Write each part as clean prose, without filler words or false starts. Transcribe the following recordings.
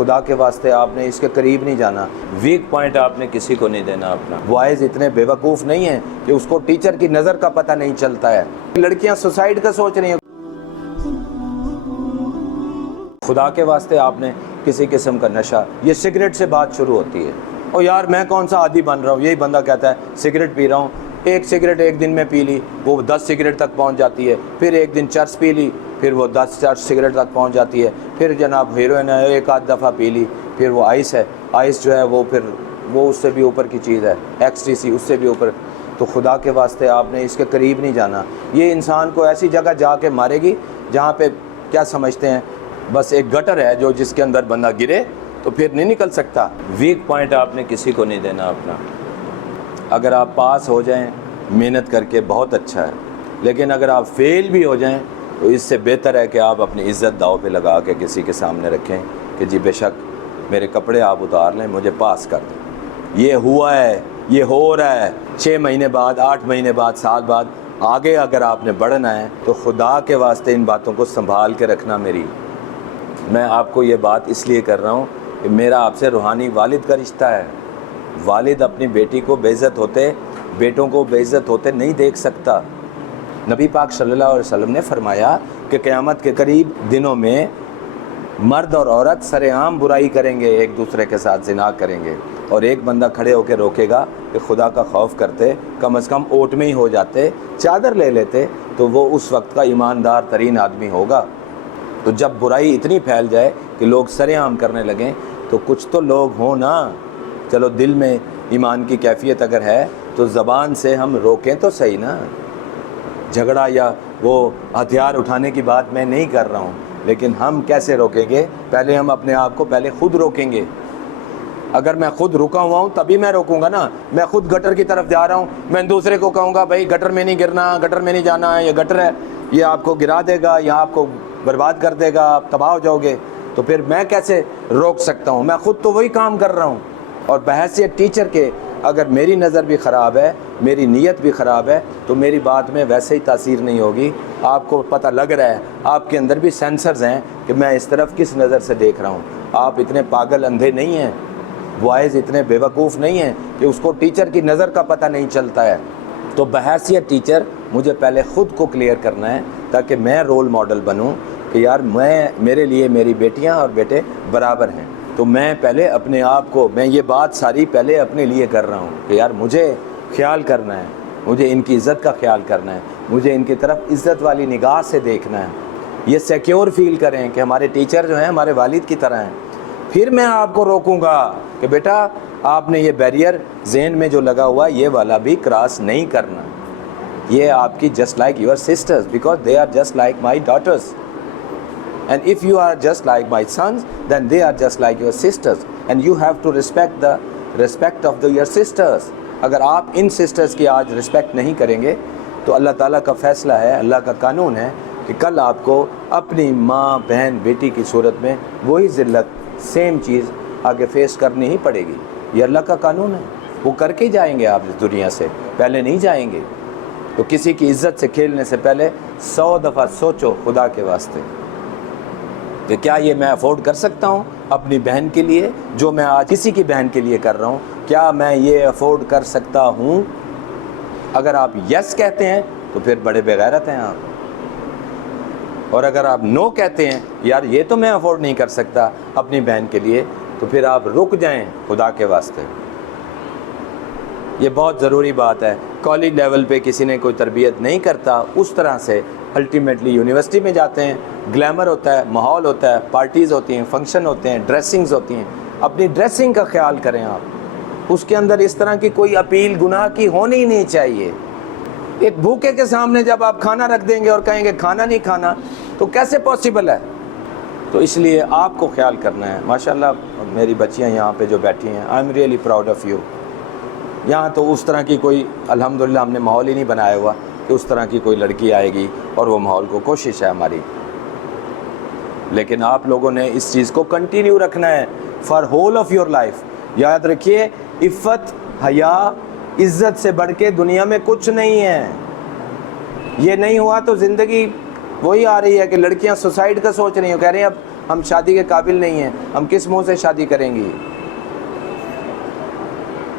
خدا کے واسطے آپ نے اس کے قریب نہیں جانا. ویک پوائنٹ آپ نے کسی کو نہیں دینا اپنا. بوائز اتنے بے وقوف نہیں ہیں کہ اس کو ٹیچر کی نظر کا پتہ نہیں چلتا ہے. لڑکیاں سوسائڈ کا سوچ رہی ہیں. خدا کے واسطے آپ نے کسی قسم کا نشہ، یہ سگریٹ سے بات شروع ہوتی ہے. اور یار میں کون سا عادی بن رہا ہوں. یہی بندہ کہتا ہے سگریٹ پی رہا ہوں. ایک سگریٹ ایک دن میں پی لی وہ 10 سگریٹ تک پہنچ جاتی ہے. پھر ایک دن چرس پی لی پھر وہ 10 چرس سگریٹ تک پہنچ جاتی ہے. پھر جناب ہیروئن ہے ایک آدھ دفعہ پی لی. پھر وہ آئس ہے، آئس جو ہے وہ پھر وہ اس سے بھی اوپر کی چیز ہے. ایکسٹیسی اس سے بھی اوپر. تو خدا کے واسطے آپ نے اس کے قریب نہیں جانا. یہ انسان کو ایسی جگہ جا کے مارے گی جہاں پہ کیا سمجھتے ہیں بس ایک گٹر ہے جو جس کے اندر بندہ گرے تو پھر نہیں نکل سکتا. ویک پوائنٹ آپ نے کسی کو نہیں دینا اپنا. اگر آپ پاس ہو جائیں محنت کر کے بہت اچھا ہے، لیکن اگر آپ فیل بھی ہو جائیں تو اس سے بہتر ہے کہ آپ اپنی عزت داؤ پہ لگا کے کسی کے سامنے رکھیں کہ جی بے شک میرے کپڑے آپ اتار لیں مجھے پاس کر دیں. یہ ہوا ہے، یہ ہو رہا ہے. 6 مہینے بعد 8 مہینے بعد سال بعد آگے اگر آپ نے بڑھنا ہے تو خدا کے واسطے ان باتوں کو سنبھال کے رکھنا. میں آپ کو یہ بات اس لیے کر رہا ہوں کہ میرا آپ سے روحانی والد کا رشتہ ہے. والد اپنی بیٹی کو بے عزت ہوتے، بیٹوں کو بے عزت ہوتے نہیں دیکھ سکتا. نبی پاک صلی اللہ علیہ وسلم نے فرمایا کہ قیامت کے قریب دنوں میں مرد اور عورت سر عام برائی کریں گے، ایک دوسرے کے ساتھ زنا کریں گے، اور ایک بندہ کھڑے ہو کے روکے گا کہ خدا کا خوف کرتے، کم از کم اوٹ میں ہی ہو جاتے، چادر لے لیتے تو وہ اس وقت کا ایماندار ترین آدمی ہوگا. تو جب برائی اتنی پھیل جائے کہ لوگ سر عام کرنے لگیں تو کچھ تو لوگ ہوں نا. چلو دل میں ایمان کی کیفیت اگر ہے تو زبان سے ہم روکیں تو صحیح نا. جھگڑا یا وہ ہتھیار اٹھانے کی بات میں نہیں کر رہا ہوں، لیکن ہم کیسے روکیں گے؟ پہلے ہم اپنے آپ کو پہلے خود روکیں گے. اگر میں خود رکا ہوا ہوں تبھی میں روکوں گا نا. میں خود گٹر کی طرف جا رہا ہوں، میں دوسرے کو کہوں گا بھائی گٹر میں نہیں گرنا، گٹر میں نہیں جانا ہے، یہ گٹر ہے، یہ آپ کو گرا دے گا، یہ آپ کو برباد کر دے گا، آپ تباہ ہو جاؤ گے. تو پھر میں کیسے روک سکتا ہوں؟ میں خود تو وہی کام کر رہا ہوں. اور بحیثیت ٹیچر کے اگر میری نظر بھی خراب ہے، میری نیت بھی خراب ہے تو میری بات میں ویسے ہی تاثیر نہیں ہوگی. آپ کو پتہ لگ رہا ہے، آپ کے اندر بھی سینسرز ہیں کہ میں اس طرف کس نظر سے دیکھ رہا ہوں. آپ اتنے پاگل اندھے نہیں ہیں، بوائز اتنے بے وقوف نہیں ہیں کہ اس کو ٹیچر کی نظر کا پتہ نہیں چلتا ہے. تو بحیثیت ٹیچر مجھے پہلے خود کو کلیئر کرنا ہے تاکہ میں رول ماڈل بنوں کہ یار میرے لیے میری بیٹیاں اور بیٹے برابر ہیں. تو میں پہلے اپنے آپ کو، میں یہ بات ساری پہلے اپنے لیے کر رہا ہوں کہ یار مجھے خیال کرنا ہے، مجھے ان کی عزت کا خیال کرنا ہے، مجھے ان کی طرف عزت والی نگاہ سے دیکھنا ہے. یہ سیکیور فیل کریں کہ ہمارے ٹیچر جو ہیں ہمارے والد کی طرح ہیں. پھر میں آپ کو روکوں گا کہ بیٹا آپ نے یہ بیریئر ذہن میں جو لگا ہوا یہ والا بھی کراس نہیں کرنا. یہ آپ کی just like your sisters because they are just like my daughters. And if you are just like my sons, then they are just like your sisters. And you have to respect the respect of your sisters. اگر آپ ان sisters کی آج respect نہیں کریں گے تو اللہ تعالیٰ کا فیصلہ ہے، اللہ کا قانون ہے کہ کل آپ کو اپنی ماں بہن بیٹی کی صورت میں وہی ذلت سیم چیز آگے فیس کرنی ہی پڑے گی. یہ اللہ کا قانون ہے، وہ کر کے جائیں گے آپ اس دنیا سے، پہلے نہیں جائیں گے. تو کسی کی عزت سے کھیلنے سے پہلے 100 دفعہ سوچو خدا کے واسطے کہ کیا یہ میں افورڈ کر سکتا ہوں اپنی بہن کے لیے جو میں آج کسی کی بہن کے لیے کر رہا ہوں. کیا میں یہ افورڈ کر سکتا ہوں؟ اگر آپ یس کہتے ہیں تو پھر بڑے بغیرت ہیں آپ. اور اگر آپ نو کہتے ہیں یار یہ تو میں افورڈ نہیں کر سکتا اپنی بہن کے لیے، تو پھر آپ رک جائیں خدا کے واسطے. یہ بہت ضروری بات ہے. کالج لیول پہ کسی نے کوئی تربیت نہیں کرتا اس طرح سے، الٹیمیٹلی یونیورسٹی میں جاتے ہیں، گلیمر ہوتا ہے، ماحول ہوتا ہے، پارٹیز ہوتی ہیں، فنکشن ہوتے ہیں، ڈریسنگز ہوتی ہیں. اپنی ڈریسنگ کا خیال کریں آپ. اس کے اندر اس طرح کی کوئی اپیل گناہ کی ہونی ہی نہیں چاہیے. ایک بھوکے کے سامنے جب آپ کھانا رکھ دیں گے اور کہیں گے کھانا نہیں کھانا تو کیسے پاسبل ہے؟ تو اس لیے آپ کو خیال کرنا ہے. ماشاءاللہ میری بچیاں یہاں پہ جو بیٹھی ہیں، I am really proud of you. یہاں تو اس طرح کی کوئی الحمدللہ ہم نے ماحول ہی نہیں بنایا ہوا کہ اس طرح کی کوئی لڑکی آئے گی، اور وہ ماحول کو کوشش ہے ہماری. لیکن آپ لوگوں نے اس چیز کو کنٹینیو رکھنا ہے for whole of your life. یاد رکھیے عفت، حیا، عزت سے بڑھ کے دنیا میں کچھ نہیں ہے. یہ نہیں ہوا تو زندگی وہی آ رہی ہے کہ لڑکیاں سوسائڈ کا سوچ رہی ہیں، کہہ رہی ہیں ہم شادی کے قابل نہیں ہیں, ہم کس منہ سے شادی کریں گی؟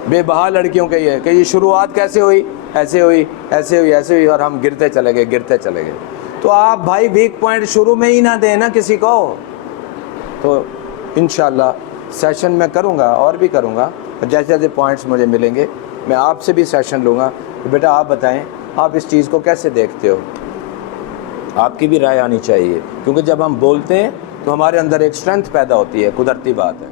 بے بہا لڑکیوں کے یہ کہ یہ شروعات کیسے ہوئی, ایسے ہوئی, ایسے ہوئی, ایسے ہوئی, اور ہم گرتے چلے گئے. تو آپ بھائی ویک پوائنٹ شروع میں ہی نہ دیں نا کسی کو. تو انشاءاللہ سیشن میں کروں گا, اور بھی کروں گا, جیسے جیسے پوائنٹس مجھے ملیں گے میں آپ سے بھی سیشن لوں گا. بیٹا آپ بتائیں آپ اس چیز کو کیسے دیکھتے ہو, آپ کی بھی رائے آنی چاہیے, کیونکہ جب ہم بولتے ہیں تو ہمارے اندر ایک اسٹرینتھ پیدا ہوتی ہے, قدرتی بات ہے.